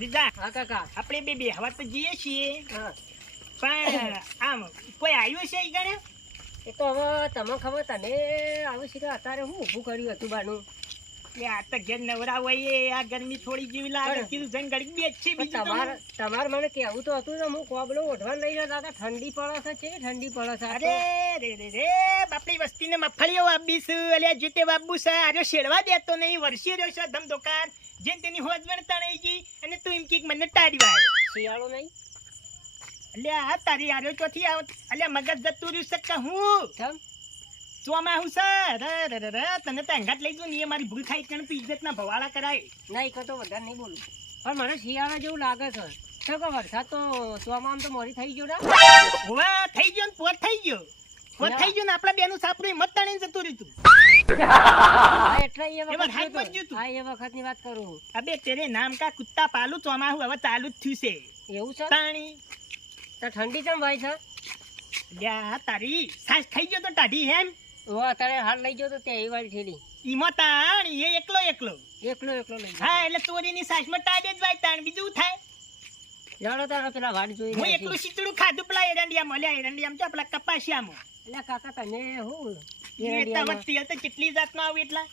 ભત્રીજા હા કાકા. આપણે બે બે હવા તો જઈએ છીએ. પણ આમ કોઈ આવ્યું છે એ ગણે? એ તો હવે તમે ખબર તને આવી છે કે અત્યારે હું ઊભું કર્યું હતું બાનું? આ તો ઘેર નવરા હોય આ ગરમી થોડી જેવી લાગે. કીધું જંગ ગળી બે છે પણ બીજું તો તમારે તમારે મને કહેવું તો હતું ને હું કોબલો ઓઢવા લઈ રહ્યો દાદા ઠંડી પડે છે ઠંડી પડે છે અરે રે રે રે બાપડી વસ્તીને મફળીઓ આપીશ. અલ્યા જે તે બાબુ છે આજે શેડવા દેતો નહીં વરસી રહ્યો છે ધમ દુકાન જેમ તેની હોજવણ તણાઈ ગઈ અને તું એમ કીક મને ટાળી વાય શિયાળો નહીં? અલ્યા આ તારી આર્યો ચોથી આવ અલ્યા મગજ જતું રહ્યું છે કે હું? કેમ ચોમાહું છે? રે રે રે રે તને અંગાત લઈ જાઉં ને એ મારી ભૂલ ખાઈ કણ તું ઇજ્જતના ભવાળા કરાય. ના એ તો વધારે નહીં બોલું. પણ મને શિયાળા જેવું લાગે છે. શું કે વરસાદ તો ચોમામ તો મોડી થઈ ગયો ને? હોવા થઈ ગયો ને પોત થઈ ગયો. પોત થઈ ગયો ને આપણા બેનું સાપડું મત તાણીને જતું રહ્યું તું. હા એટલે એ તું. હા વખતની વાત કરું અબે તેરે નામ કા કુત્તા પાલું ચોમાહું હવે ચાલુ જ થયું છે. એવું છે? તાણી. તો ઠંડી કેમ ભાઈ છે? લ્યા તારી સાસ થઈ ગયો તો ટાઢી હેમ. હું અત્યારે હાલ લઈ ગયો તો તે એ વાળી ઠેલી ઈમાં તાણ એ એકલો એકલો. એકલો એકલો લઈ હા એટલે ચોરીની સાસમાં ટાઢે જ વાય તાણ. બીજું થાય? જાણો તારો પેલા વાડ જોઈ હું એકલું. શીતળું ખાધું પેલા એરંડિયા મળ્યા એરંડિયા તો પેલા કપાસિયામાં. એટલે કાકા તને હું? એ એરંડિયામાં- તેલ તો કેટલી માં આવે એટલા.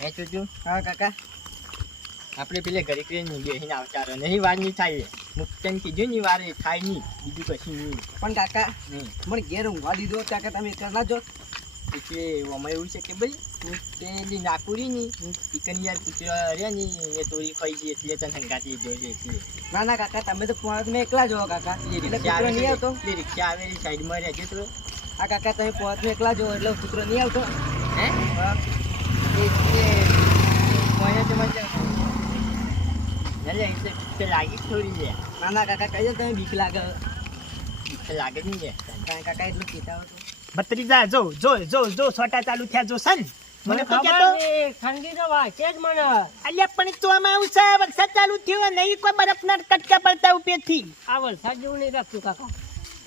હે ચોચુ. હા કાકા. આપણે પેલે ઘરે કરીને બેસીને આવતા રહો નહીં વાર નહીં થાય. મુક્તન કીધું ની વારે થાય નહીં. બીજું કશું નહીં. પણ કાકા મને ઘેર ઊંઘવા દીધો ત્યાં કે તમે એકલા જો એટલે આમાં એવું છે કે ભાઈ પેલી નાકુરી ની ચિકન યાર કૂતરો રહ્યા ની એ તોરી ખાઈ છે એટલે તને સંગાતી જોઈએ એટલે. ના ના કાકા તમે તો પોણા તમે એકલા જો કાકા. એટલે રિક્ષા કૂતરો નહીં આવતો? પેલી રિક્ષા આવેલી સાઈડમાં રહેજો તો. આ કાકા તમે પોણા તમે એકલા જો એટલે કૂતરો નહીં આવતો. હે. એટલે એટલે એટલે તે લાગી થોડી છે. ના ના કાકા કહી દો તમે બીક લાગે. બીક લાગે જ નહીં કાકા એટલું કીધા હતો ભત્રીજા જો જો જો જો છોટા ચાલુ થયા જો સન. મને તો છે, ઠંડી તો વાંચે જ મને. અલ્યા પણ ચોમાહું છે વરસાદ ચાલુ થયો નહીં કોઈ બરફના કટકા પડતા ઉપેથી. આ વરસાદ જેવું નહીં રાખતું કાકા.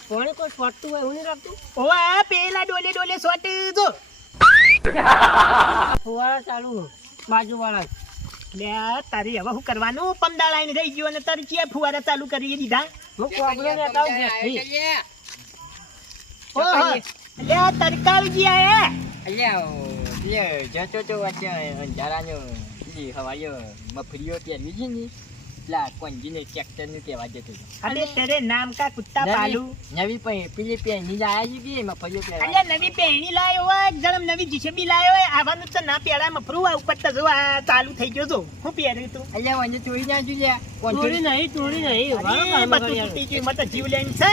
કોણે કોઈ છોટતું હોય એવું નહીં રાખતું? ઓવા પેલા ડોલે ડોલે સોટ જો. ફુવારા ચાલુ બાજુવાળા. લે તારી હવે શું કરવાનું? પમદાળ ને રહી ગયો અને તારી ક્યાં ફુવારા ચાલુ કરી દીધા? હું કોબલો લેતા આવું ઓહો. લે આયા અલ્યા એટલે જતો તો વચ્ચે અંધારાનો પેલી હવાયો મફરીઓ પહેરવી છે ને પેલા કોંજીને ટ્રેક્ટરનું કહેવા જતો હતો. અબે નામ કા કુત્તા પાલુ? નવી નવી પેલી પહેરી જ છે કે મફરીઓ પહેરવા અલ્યા નવી પહેણી લાયો હોય જણમ નવી જીસીબી લાયો હોય આવાનું તો ના પહેરા મફરું આ ઉપર તો જો આ ચાલુ થઈ ગયો તો હું પહેર્યું તું? અલ્યા મને ચોરી ના જોઈ તોડી નહીં તોડી નહીં. ઊભા કામ કરી મત જીવ લઈને. છે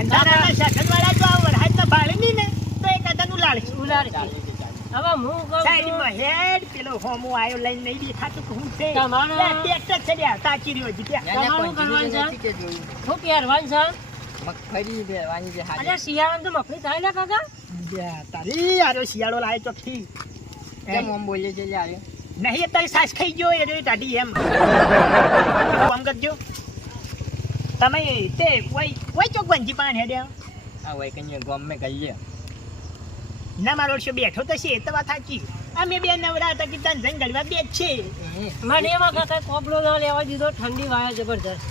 અંધારાના શાસનવાળા જો આ વરસાદના ભાળે નહીં ને તો ઉલાડ છે. છે, ચાલે. હવે હું કહું છું, હેડ પેલો હોમો આયો લઈને નહીં દેખાતું હું છે તમારે- લે, ટ્રેક્ટર છે લ્યા, તાકી રહ્યો હજી ત્યાં. ના, ના, તમારું કરવાનું જોયું. શું પહેરવાનું છે મગફળી પહેરવાની છે હાજર. શિયાળામાં તો મફળી થાય ને કાકા તારી આરો શિયાળો લાય ચોકથી કેમ આમ બોલે છે લ્યા? નહીં તારી સાસ ખાઈ ગયો એ દાઢી એમ કામ કરજો તમે તે ચોક વંજી પાણી હેડ્યા આ હોય કઈ ગમે કહીએ ના મારો શો બેઠો તો છે એ તો વાત સાચી અમે બે નવરા હતા કે તન જંગલમાં બે જ છે મને એમાં કાકા કોપડો ના લેવા દીધો ઠંડી વાયા જબરદસ્ત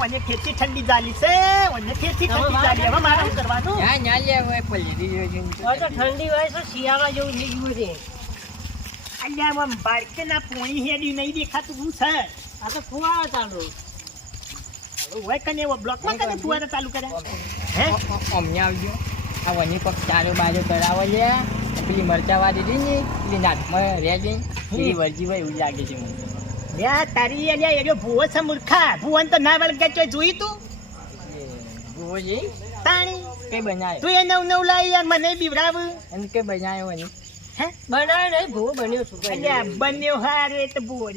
મને ખેતી ઠંડી ચાલી છે મને ખેતી ઠંડી ચાલી હવે મારે શું કરવાનું ના ના લે હવે પલ્લી રહ્યો છે તો ઠંડી વાય છે શિયાળા જેવું થઈ ગયું છે અલ્યા આમ બાળકેના પોણી હેડી નહીં દેખાતું શું છે આ તો ફુવારા ચાલુ હોય કને એવો બ્લોકમાં કને ફુવારા ચાલુ કરે હે અમને આવજો આ વની પગ ચારો બાજુ કરાવે લે પેલી મરચા વાળી રહી ને પેલી નાકમાં રહે છે પેલી વરજી ભાઈ એવું લાગે છે મને. તારી અલ્યા એડ્યો ભૂવો છે મૂર્ખા. ભૂવન તો ના વળગે તો જોઈ તું? જુઓ છે. તાણી. કઈ બનાવે તું એ નવ નવ લાવી યાર મને બીવડાવ. અને કઈ બનાયો વની હે? નહીં ભૂવો બન્યો છું. અલ્યા બન્યો હારે તો ભૂવો.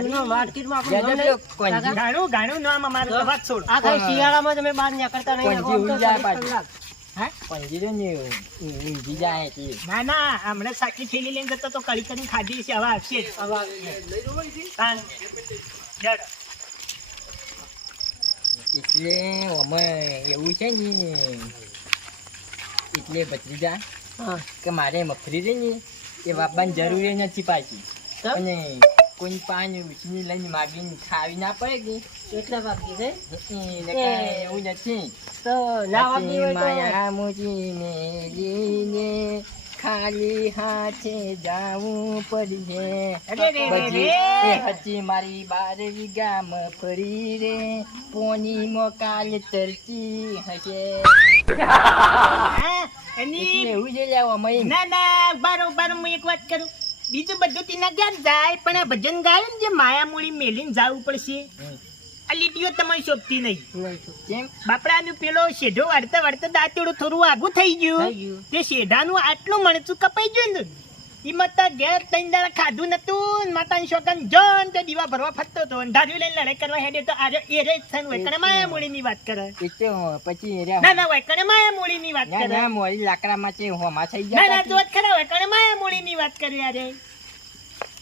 જૂનો માર્કેટમાં આપણે કોંજી ઘણું ઘણું નામ અમારું વાત છોડ. આ કઈ શિયાળામાં તમે બહાર નીકળતા નહીં કોંજી તો ને ઊંઘી જાય એટલે ના ના હમણાં સાચી થેલી લઈને જતો તો કડી કરીને ખાધી છે હવે આવશે. જ. હવે. એટલે અમે એવું છે ને એટલે ભત્રીજા હા. કે મારે મફરી રે ને એ વાપવાની જરૂર નથી પાછી. અને કોઈ પાણી ઉછીની લઈને માગીને ખાવી ના પડે એટલા બાકી છે? કે એવું નથી. તો વાગી માયા મૂકીને લઈને ખાલી હાથે જાવું પડશે હજી મારી બાર ગામ ફરી રે. પોનીમાં કાલ તરતી હશે. હા, એની એવું જ લેવા આમાં ના ના બારો બારો હું એક વાત કરું. બીજું બધું તેના ક્યાં જાય પણ આ ભજન ગાયું ને જે માયામૂળી મેલીને જવું પડશે. આ લીટીઓ તમારી શોભતી નહીં. જેમ બાપડાનું પેલો શેઢો વાળતા વાળતા દાંતેડું થોડું આગું થઈ ગયું. તે શેઢાનું આટલું મણચું કપાઈ ગયું ને? ઈ માતા ઘેર ત્રણ દાડા ખાધું નતું ને માતાની શોકન જોન તે દીવા ભરવા ફરતો હતો. અને ધાર્યું લઈને લડાઈ કરવા હેડે તો આજે એ રે સન વૈકણે ની વાત કરે. એ પછી રહ્યા. ના ના વૈકણે ની વાત કરે. ના મોરી લાકડામાં છે હોમાં થઈ ના ના ગયા જોત ખરા વૈકણે ની વાત કરી યારે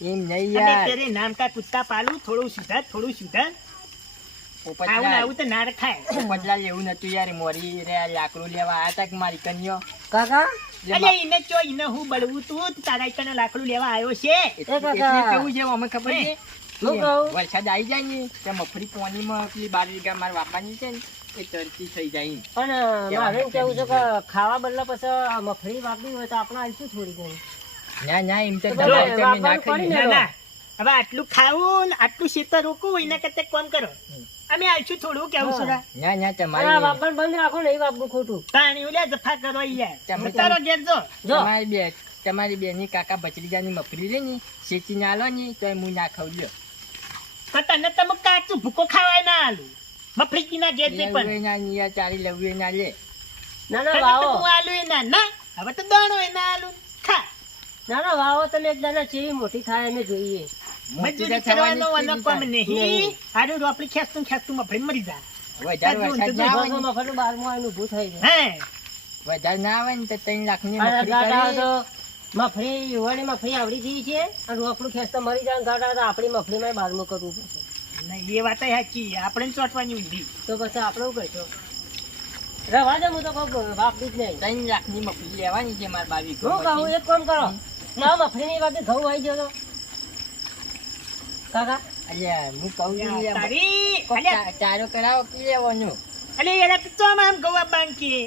એમ નહીં અને યાર. તેરે નામ કા કુત્તા પાલું થોડું સીધા થોડું સીધા. આવું આવું તો ના રખાય એવું નતું યાર મોરી રે લાકડું લેવા આયા તા મારી કન્યો? કાકા? અલે ઇને ચો ઇને હું બળવું તું તારા કને લાકડું લેવા આવ્યો છે. કેવું છે અમે ખબર છે? વરસાદ આવી જાય ને ત્યાં મફળી પોનીમાં પેલી બાર વીઘા મારા બાપાની છે ને એ તરતી થઈ જાય પણ મારે કેવું છે કે ખાવા બદલા પછી મફરી વાપરી હોય તો આપણે આવીશું થોડી ઘણી ના ના એમ તો હવે આટલું ખાવું આટલું શીતળ રોકવું એના કરતા કોણ કરો. અમે આવીશું થોડું કેવું. સુરા ના ના આ તમારી વાપરવાનું બંધ રાખો નહીં વાપરું ખોટું. પાણી ઉલ્યા જફા કરો અહીંયા તારો ઘેર જો. જો. તમારી બે તમારી બેની કાકા બચરીજાની મફરી લે ને શેચીને લો ની તો હું ના ખાવ લ્યો. તો તને તમે કાચું ભૂકો ખાવાય ના આલું. મફળી ના ઘેર છે લેવું પણ ના નિયા ચારી લેવું હોય ના લે. ના ના તો વાવો. હું આલું ના ના. હવે તો દાણો ના આલુ. ખા. ના ના વાવો તને એક દાના ચેવી મોટી થાય એને જોઈએ. મજૂરી કરવાનો નહીં. રોપડી ખેંચતું ખેંચતું મફળી મરી જા. વધારે વરસાદ ના આવે ને બારમું આવીને ઊભું થઈ જાય હે. વધારે ના આવે ને તો ત્રણ લાખની અને મફળી તો મફળી યુવાની મફળી આવડી ગઈ છે. અને રોકડું ખેંચતા મરી જાય ગાડા તો આપણી મફળીમાં બારમું કરવું પડશે. એ વાત સાચી આપણે ચોટવાની ઊંધી. તો પછી આપણે કહીશું રવા દે હું તો કહું વાપરી જ નહીં. ત્રણ લાખની મફળી લેવાની છે મારા બાવી હું કહું એક કામ કરો. ના મફળી ની વાગે ઘઉં આવી ગયો તો. કાકા અલ્યા હું કહું છું તારી ચારો કરાવો કે લેવાનું એના ગવા બાંકી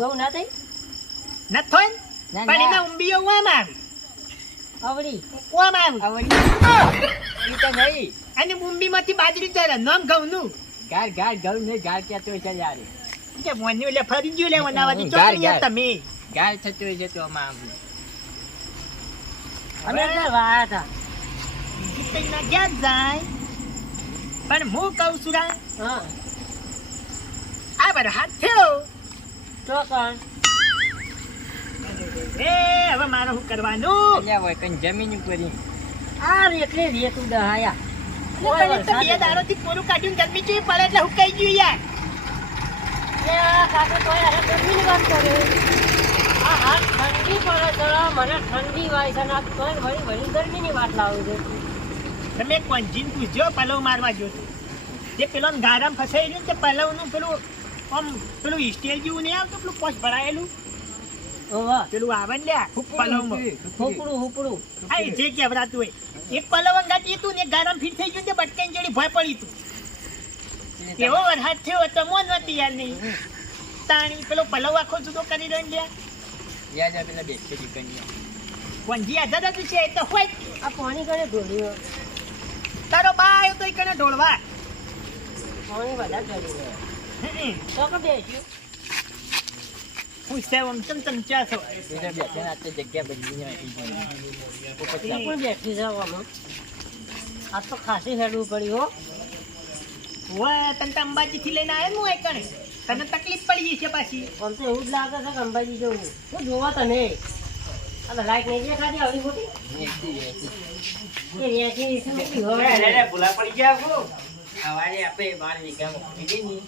ઘઉં ના થઈ? ને? પણ એના ના ઊંબીઓ આવી. આવડી ઓમ આવી. આવડી ઈ તો નહીં. અને ઊંબીમાંથી બાજરી તરે નામ ઘઉંનું ગાર ગાર ઘઉં નહીં ગાર ક્યાં તો છે યાર કે મોન્યું એટલે ફરી ગયું લે વનાવાથી તમે. ગાર થતો છે તો આમ. અમે વાયા હતા જીતેના ક્યાં જાય? પણ હું કહું છું હા. આ બર હાથ થયો. ચોકણ એ હવે મારે શું કરવાનું? અલ્યા હોય કઈ જમીન ઉપર આ રેટલે રેતું દહાયા અને તો બે દાડોથી કોરું કાઢ્યું ગરમી જેવી પડે એટલે કહી ગયું યાર. કાકા તોય અરે ગરમીની વાત કરે. આ ઠંડી પડે તો મને ઠંડી વાય છે ને આ તોય વળી વળી ગરમીની વાત લાવું છે. તમે કોંજીન પૂછજો પલવ મારવા જોતો જે પેલો ગારામ ફસાઈ રહ્યું તે પલવનું પેલું આમ પેલું સ્ટેલ જેવું નહીં આવતું પેલું પોસ્ટ ભરાયેલું? પેલું આવે ને હુપડું હુપડું હા એ જે કહેવરાતું હોય. એક પલવ અંગાતી હતું ને ગારામ ફીટ થઈ ગયું તે બટકાઈ જેડી ભય પડી હતું એવો વરસાદ થયો તો મોન નહોતી યાર નહીં તાણી પેલો પલવ આખો જુદો કરી રહ્યો ને યાદ આવે પેલા બેસે. કોંજી આઝાદ જ છે? એ તો હોય આ પાણી કરે ઢોળ્યું તારો બા આવ્યો તો કને ઢોળવા પાણી વધારે ચડી ગયું તો કે બેસ્યું હું આમ ચમ ચમ ચા છો. જગ્યા ગઈ. બેઠી આમાં. આ તો ખાસી હેડવું પડ્યું હો. તને તો અંબાજી લઈને આવ્યો હું એકણે. તને તકલીફ પડી છે પાછી. આમ તો એવું જ લાગે છે કે અંબાજી જવું. શું જોવા તને આ તો લાઈટ નહીં છે ખાલી આવી મોટી. એસી, એસી. એ છે સવારે આપણે બાર વીઘામાં મૂકી દઈએ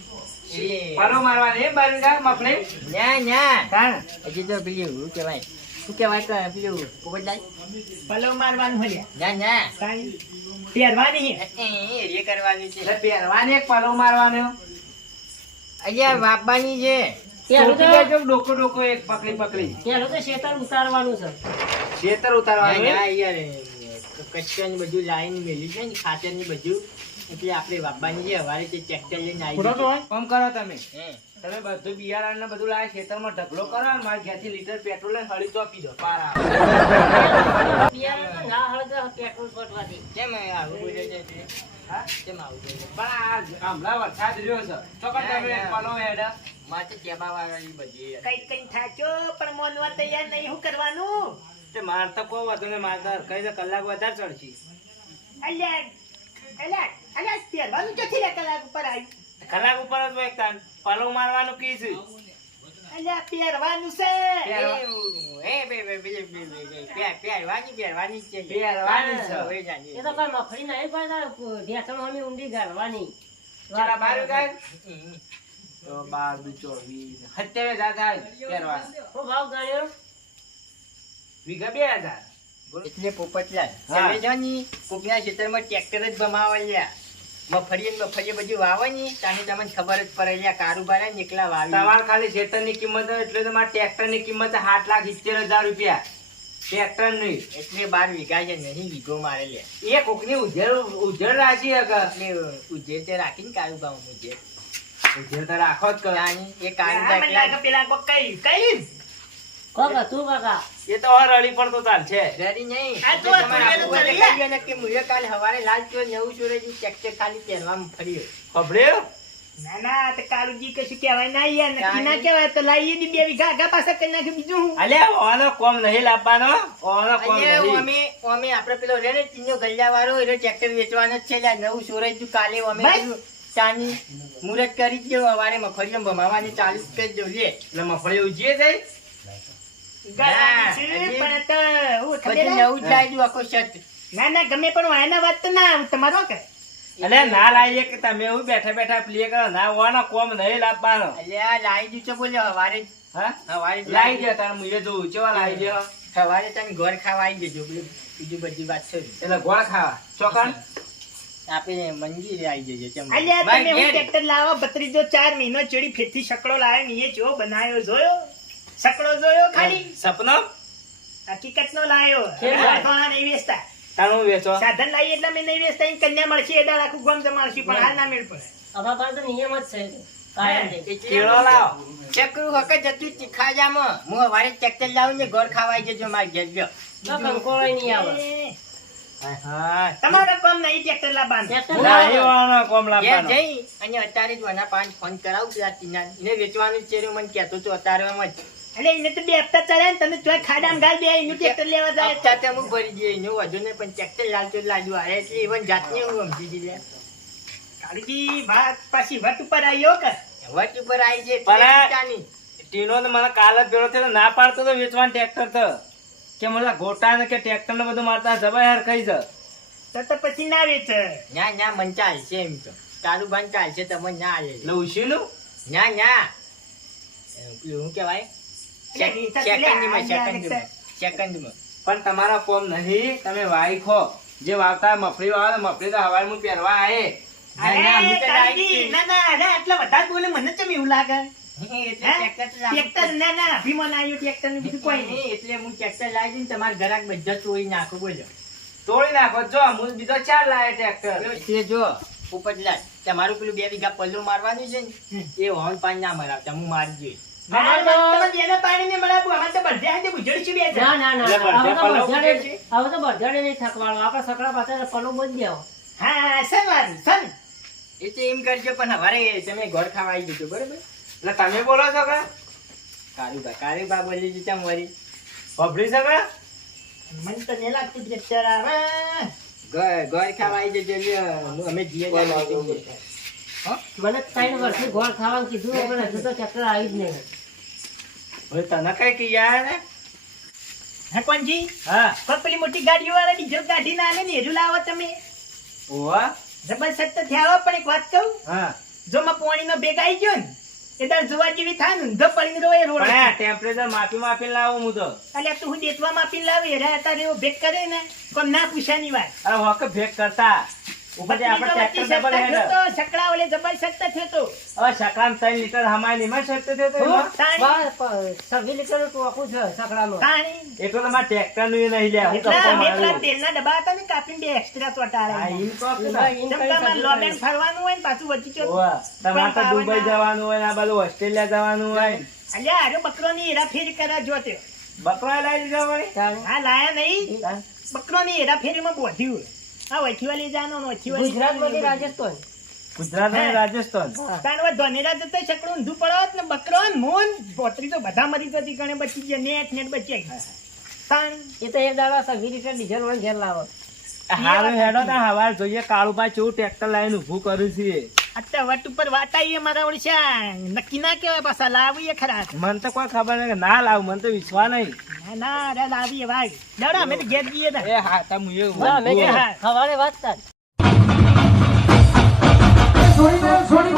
ને, એ- ના, ના. હજી તો પેલું શું કહેવાય? શું કહેવાય તો પેલું મારવાનું. કાંઈ પહેરવાની હે. એ, એ, એ કરવાની પલો મારવાનો. અલ્યા બાપાની છે. ડોકો ડોકો એક પકડી પકડી. પેલું તો શેતર ઉતારવાનું છે. ખેતર ઉતારવાનું ના, યાર તો કચરા ને બધું લાઈન મેલ્યું છે ને ખાતર બધું. એટલે આપણે વાપવાની છે હવારે તે ટ્રેક્ટર લઈને આવી કોમ કરો તમે. તમે બધું બિયારણ ને બધું લાવે ખેતરમાં ઢગલો કરો મારે મારા ઘેરથી લીટર પેટ્રોલ ને હળી તો આપી દો. પારા. બિયારણ ના હળગે પેટ્રોલ પટવાથી કેમ આવું બોલે છે? હા? પણ આ કઈ કઈ તૈયાર નહીં શું કરવાનું તે માર તો વાતો ને માર તો કઈ કલાક વધારે ચડશે અલ્યા અલ્યા અલ્યા પહેરવાનું ચોથી કલાક ઉપર આવી કલાક ઉપર જ હોય પલો મારવાનું કીધું અલ્યા પહેરવાનું છે. એ બે બે બે બે બે બે. પ્યાર પ્યારવાની પ્યારવાની જ છે પહેરવાની છે. એ તો કઈ મફળી નહીં પડતા ઢેસણ હોમી ઊંડી ગાળવાની. ચલા બાર ગાય તો બાર દુ ચોવીસ. સત્યાવીસ હજાર ભાવ વીઘા બે એટલે કોકના ખેતરમાં ટ્રેક્ટર જ ભમાવા લ્યા. મફળી ને બધું વાવવાની તાને તમને ખબર જ પડે લ્યા કારુબાર ને વાવી. તમારે ખાલી ખેતરની કિંમત હોય એટલે તમારે ટ્રેક્ટરની કિંમત સાત લાખ સિત્તેર હજાર રૂપિયા. ટ્રેક્ટરની એટલે બાર વીઘા છે નહીં વીઘો મારે લ્યા એ કોકની ઉધેર ઉધેર રાશિ હે કે એટલે ઉજેર તે રાખીને કારુબા ઉજેર ઉધેર તો રાખો જ કર. એ આ મને કારુબા લાગે પેલા કઈ કઈ કાકા તું કાકા. એ તો હર અડી પણ તો ચાલશે રેડી નહીં? આ તો એટલે તમારે આ તો આખું કરી બધું કહી દો ને કે મુએ કાલે હવારે લાલ ચો નવું સુરેજી ટ્રેક્ટર ખાલી પહેરવામાં ફર્યો. ખબર્યો ના ના તો કાળુજી કશું કહેવાય? ના યાર નક્કી ના કહેવાય. તો લાવીએ દી બે વીઘા આગા પાછા કરી નાખ્યું બીજું હું? અલ્યા ઓનો કોમ નહીં લાવવાનો. ઓનો કોમ નહીં. અમે અમે આપણે પેલો રે ને ટીનો ગલ્લા વાળો એનો ટ્રેક્ટર વેચવાનો જ છે. લ્યા. નવું સુરજ કાલે અમે ચાની મુરત કરી જ દેવું હવારે મગફળીઓ ભમાવાની ચાલુ જ કરી દઉં લે. એટલે મફળી ઉજીએ જાય? ના ના ગમે પણ વાયના વાત તો ના તમારો કે? અલ્યા ના લાવીએ કે તમે એવું બેઠા બેઠા પ્લે કરો. ના ઓનો કોમ નહીં લાવવાનો. અલ્યા લાવી દીધું છે હવારે. હા? હવારે લાવી દે તારે મુએ જોઉં. ચેવા લાવી દે? સવારે તમે ઘર ખાવા આવી જજો પેલું બીજું બધી વાત છે. એટલે ગોળ ખાવા. ચોકન આપણે મંદિરે આવી જજો. અલ્યા તમે હું. ટ્રેક્ટર લાવો મહિનો ચડી ફેરથી સકડો લાવે ને એ જો બનાવ્યો જોયો? સકડો જોયો ખાલી? સપનો? હકીકત નો લાયો? કેમ નહીં વેચતા. તાણું વેચો? સાધન લાવી એટલે મેં નહીં વેચતા. એની કન્યા મળશે એટલે આખું ગામ જમાડશે પણ હાલ ના મેળ પડે. અમારા પાસે નિયમ જ છે. કાયમ છે. એટલે કેળો લાવો. ચકરું વખત જતું તીખાજામાં હું હવારે ટ્રેક્ટર લાવું ને ઘર ખાવા જજો મારે ઘેર લ્યો. નહીં આવે. તમારો કામ નહીં ટ્રેક્ટર લાવવાનું. ટ્રેક્ટર લાવી. કોમ ઘેર જઈ અને અત્યારે જ વના પાંચ ફોન કરાવું પેલા ટીના એને વેચવાનું છે મને કહેતો તો અત્યારે એમ જ. એટલે એને તો બે હપ્તા ચાલે ને તમે ચોય ખાડામાં ગાળ બે એનું ટ્રેક્ટર લેવા જાય. હપ્તા તો હું ભરી દઈએ એનું વધુ નહીં પણ ટ્રેક્ટર લાલતો લાગ્યું આવે એટલે even જાતની હું સમજી દીધી કાળજી ભાત પાછી વટ ઉપર આવ્યો કે? વટ ઉપર આવી છે પણ ટીનો ને મને કાલ જ ભેળો થયો ના પાડતો તો વેચવાનું ટ્રેક્ટર તો. કે મને ગોટા ને કે ટ્રેક્ટર ને બધું મારતા જવાય હાર ખાઈ જ તો તો પછી ના વેચ. ના ના મન ચાલશે એમ તો. તારું ભાન ચાલશે તમે ના લે લઉં છું ના ના એ પેલું શું કહેવાય? સેકન્ડમાં સેકન્ડમાં સેકન્ડમાં પણ તમારા કોમ નહીં તમે વાઈખો જે વાવતા મફળી વાવે મફળી તો હવાઈ હું પહેરવા આવે. ના, હું તો કાળજી, લાવી ના ના અરે બોલે મને ચમ એવું લાગે? એટલે ટ્રેક્ટર તો લાવવું ટ્રેક્ટર ના ના અભિમાન આવ્યું ટ્રેક્ટરનું બીજું કોઈ નહીં નહીં, એટલે હું ટ્રેક્ટર લાવી દઈને તમારે ઘરાક બધા તોડી નાખું બોલો. તોડી નાખો જો હું બીજો ચાર લાવે ટ્રેક્ટર જો ઉપરલા તમારું પેલું બે વીઘા પલ્લું મારવાનું છે ને એ હોન પાણી ના મરાવતા હું મારી જઈશ મારે મને તમે બેના પાણીને મળાવું, અમારે તો બધે હાથે બે ના ના ના. હવે તો પલ્લો હવે તો બધાને નહીં થકવાનું. આપણે સકડા પાસે પલો બંધ દેવો હા સવારું સન એ તો એમ કરજો પણ હવારે તમે ઘર ખાવા આવી જજો બરોબર? એટલે તમે બોલો છો કે કારુબા બોલી છે કે મને તો નહીં લાગતું ટ્રેક્ટર આવે. ઘર ઘર ખાવા આવી જજો અમે જઈએ જ મને ત્રણ વર્ષથી ગોળ ખાવાનું કીધું પણ હજુ તો ચક્કર આવી જ નહીં. હવે તને કઈ કી યાર? હા કોણજી હા. કોઈ પેલી મોટી ગાડીઓ વાળા ડીઝલ કાઢીને આલે ને હેરું લાવો તમે. ઓવા જબરજસ્ત તો થયા પણ એક વાત કહું. હા. જો માં પાણીનો બેગ આવી ગયો ને એ દર જોવા જેવી થાય ને ઊંધો પડીને એ રોડ પણ ટેમ્પરેચર માપી માપી લાવું હું તો. અલે તું હું દેતવા માપીને લાવી હેરા તારે એવો ભેગ કરે ને કોણ ના પૂછાની વાત. અરે હોક ભેગ કરતા. નું ને ના. કરી ને દુબઈ જવાનું હોય ને આ બાજુ ઓસ્ટ્રેલિયા જવાનું હોય. અલ્યા, હારો બકરોની હેરાફેરી કરવા જોત્યો. બકરા લાવી દીધા હા, લાયા નહીં. હેરાફેરી માં બોધ્યું. આ વચીવાલી જાનો ને વચીવાલી ગુજરાતમાંથી જાનો રાજસ્થાન. ગુજરાત અને રાજસ્થાન. હા. તાણ હવે ધોનેરા જતો શકડું ઊંધું પડોત ને બકરો ને મોન પોતરી તો બધા મરી જતી ગણે બચી ગયા નેટ નેટ બચી ગઈ તાણ એ તો એ દાડા સગી રીતે ડીઝલ વાળા ઘેર લાવો. હારું હેડો તા હવાર જોઈએ કાળુભાઈ ચેવું ટ્રેક્ટર લાવીને ઊભું કર્યું છે. અત્યારે વટ ઉપર વાટાઈએ મારા ઓળશા નક્કી ના કેવાય પાછા લાવીએ ખરા મને તો કોઈ ખબર નહીં ના લાવ મને તો વિશ્વાસ નહીં. ના રે લાવીએ ભાઈ. ડરા મેં તો ઘેર જઈએ ને એ હા તમ એ હા. મેં હવારે વાત કર. છોડી દે છોડી